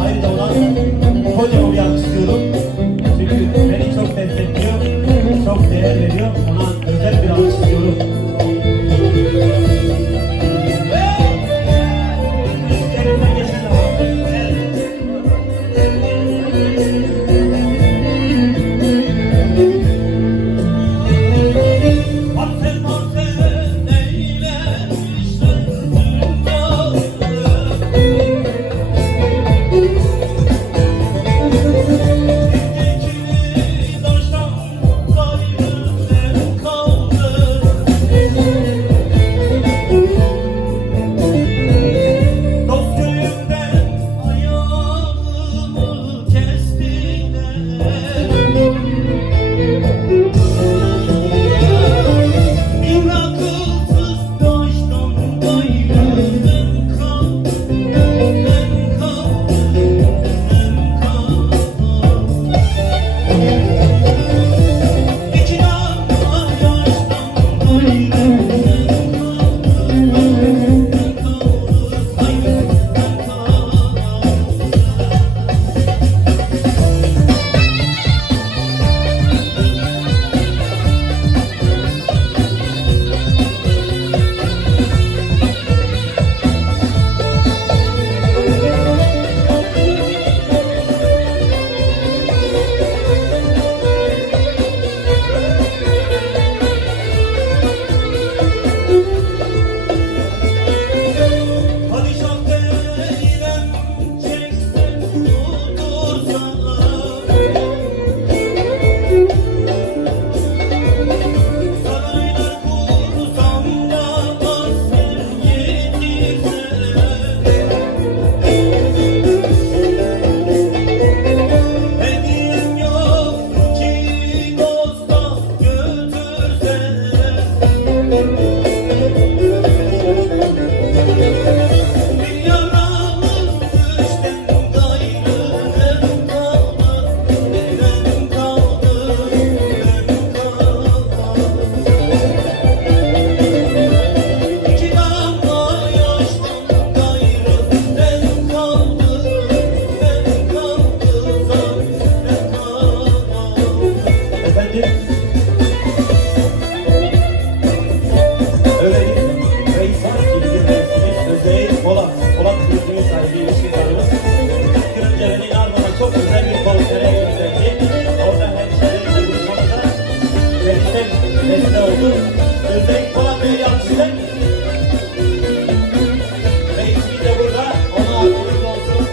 Ayrıca ona kocaman bir alkış istiyorum. Çünkü beni çok destekliyor, çok değer veriyor. Ona özel bir alkış istiyorum. Özdeğin Polat Bey'i yapmışlar. Reis bir de burada. Ona onurlu olsun.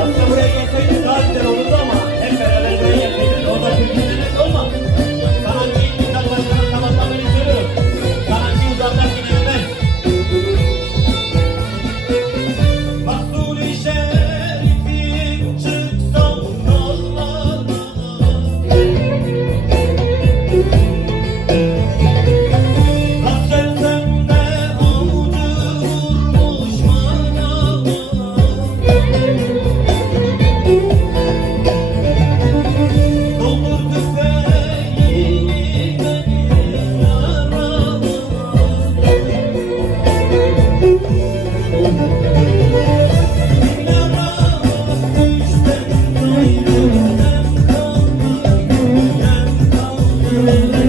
Aslında buraya gelseydik daha güzel olurdu ama hep beraber buraya gelseydik. Orada Türkçe'de olmaz. Sanatçıyı İnsan Başkanı kapatmamı istiyorum. Sanatçıyı uzaktan gidilmez. Mahsur-i Şerif'in çıksam yollara. Thank you.